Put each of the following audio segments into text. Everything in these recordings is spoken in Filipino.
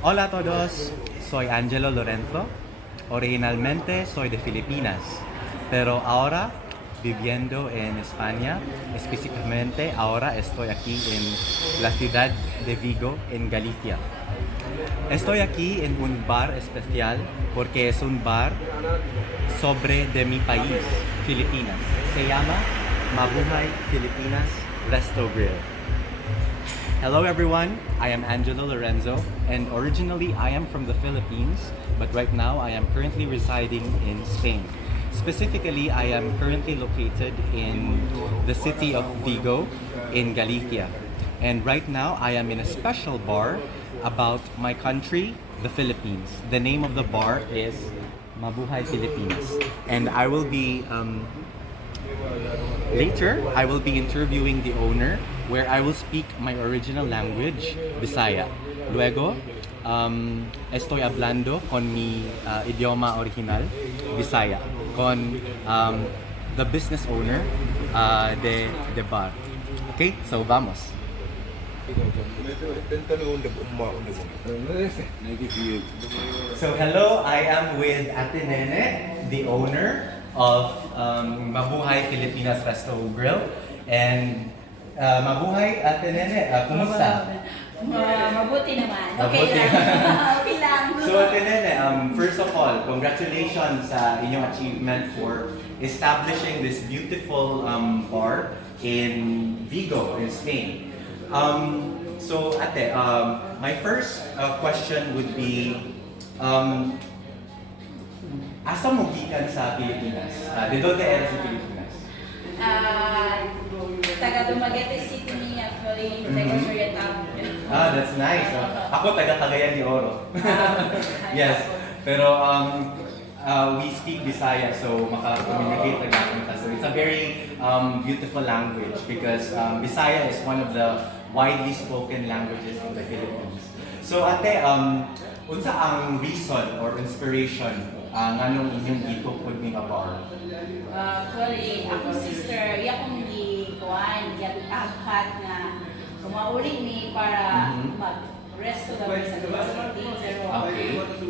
Hola a todos, soy Angelo Lorenzo. Originalmente soy de Filipinas, pero ahora viviendo en España, específicamente ahora estoy aquí en la ciudad de Vigo, en Galicia. Estoy aquí en un bar especial porque es un bar sobre de mi país, Filipinas. Se llama Mabuhay Filipinas Resto Grill. Hello everyone, I am Angelo Lorenzo and originally I am from the Philippines, but right now I am currently residing in Spain. Specifically, I am currently located in the city of Vigo in Galicia. And right now I am in a special bar about my country, the Philippines. The name of the bar is Mabuhay Filipinas. And I will be later, I will be interviewing the owner where I will speak my original language, Bisaya. Luego, estoy hablando con mi idioma original, Bisaya, con the business owner de bar. Okay, so vamos. So hello, I am with Ate Nene, the owner of Mabuhay Filipinas Resto Grill. And Mabuhay, Ate Nene, kumusta? Mabuti naman. Mabuti. Okay lang. Okay lang. So Ate Nene, first of all, congratulations sa inyong achievement for establishing this beautiful bar in Vigo, in Spain. So Ate, my first question would be, asa mo gikan sa Pilipinas? De donde eres sa Pilipinas? Taga Dumaguete City ni actually, taga Suryatao. That's nice. Ako taga Cagayan de Oro. Yes. Pero we speak Bisaya, so maka-communicate na. So it's a very beautiful language because Bisaya is one of the widely spoken languages in the Philippines. So ate, unsa ang reason or inspiration nganong inyong gitukod ni nga bar? Actually, ako sister, yakong kuan, aghat na kumauli ni para mag-resto daw sa city. Pero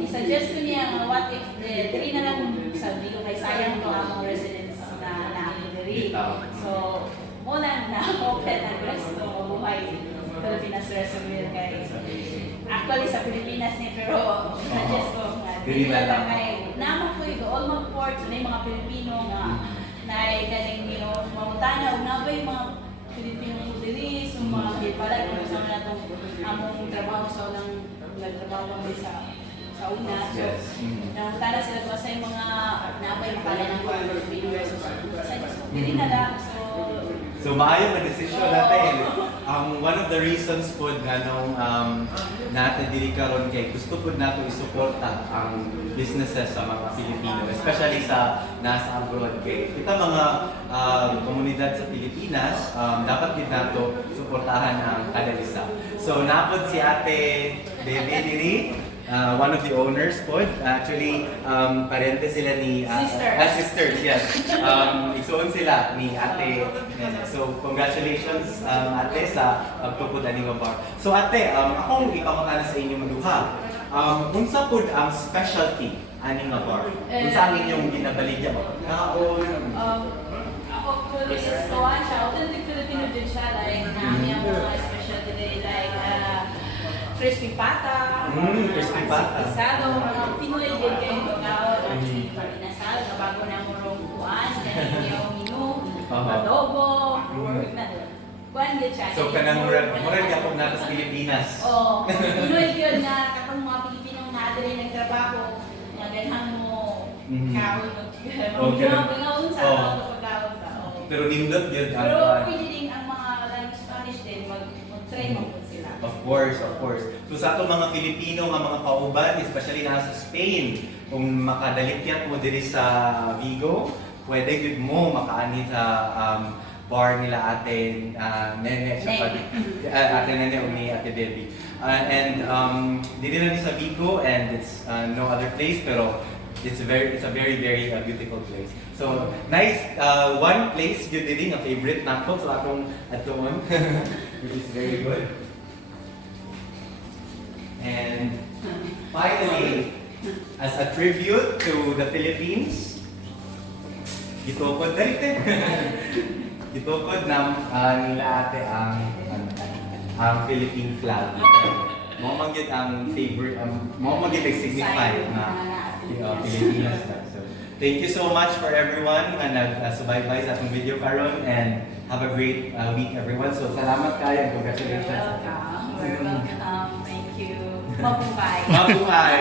i-suggest ko niya, what if diri na lang sa Vigo kay sayang to ang residents na diri. So, muna na open ang resto Mabuhay Filipinas Resto Grill kay actually sa Pilipinas ni pero suggest ko nga diri na lang kay namo ko ito all mag-port na mga Pilipino nga na galing niyo mamutana ug nabay mga Pilipino diri so mga gipalag kung sa mga natong among trabaho sa unang nagtrabaho kami sa una. So, namutana sila ko sa mga nabay makala ng mga Pilipino versus sa diri na lang. So maayo nga desisyon natin. One of the reasons po nganong natin diri karon kay gusto po nato isuporta ang businesses sa mga Pilipino, especially sa nasa abroad kay kita mga komunidad sa Pilipinas, dapat din nato suportahan ang kada isa. So napod si Ate Bebe diri, one of the owners po, actually, parente sila ni... sisters, yes. Isuon sila ni Ate Nene. So, congratulations, Ate, sa pagtupod ani nga bar. So, Ate, akong ipamutana sa inyo maduha. Unsa pud ang specialty ani nga bar? Unsa ang inyong ginabaligya mo? Ako po, this is Kawan siya. Authentic Filipino din siya. Like, namin ang mga specialty din. Like, crispy pata, crispy pata. Isado, mga Pinoy din kayo gawin ang pinasal na bago na murong kuan, kanina yung menu, adobo, work na doon. Kuan din siya. So, kanang murag yapon nato sa Pilipinas. Oo. Pinoy yun na katong mga Pilipinong nadali nagtrabaho, nga ganhang mo kawin mo. Mga sa pagkawin ka. Pero nindot yun. Pero pwede din ang mga Spanish din, mag-try mo sila. Of course, of course. So sa ato mga Filipino nga mga kauban, especially nasa Spain, kung makadalityat mo diri sa Vigo, pwede gud mo makaani sa bar nila Ate Nene, Ate Nene o ni Ate Debbie. And diri na ni sa Vigo and it's no other place pero it's a very beautiful place. So nice one place yun diri nga favorite nako sa akong atuon which is very good. And finally, as a tribute to the Philippines, gitukod gitukod nila ate ang Philippine flag. Mo magyud ang favorite, mo magyud signify na Pilipinas flag. So, thank you so much for everyone na nag-subaybay sa atong video karon, and have a great week everyone. So salamat kayo and You're congratulations. welcome. You're welcome. Thank you. Mabuhay. Mabuhay.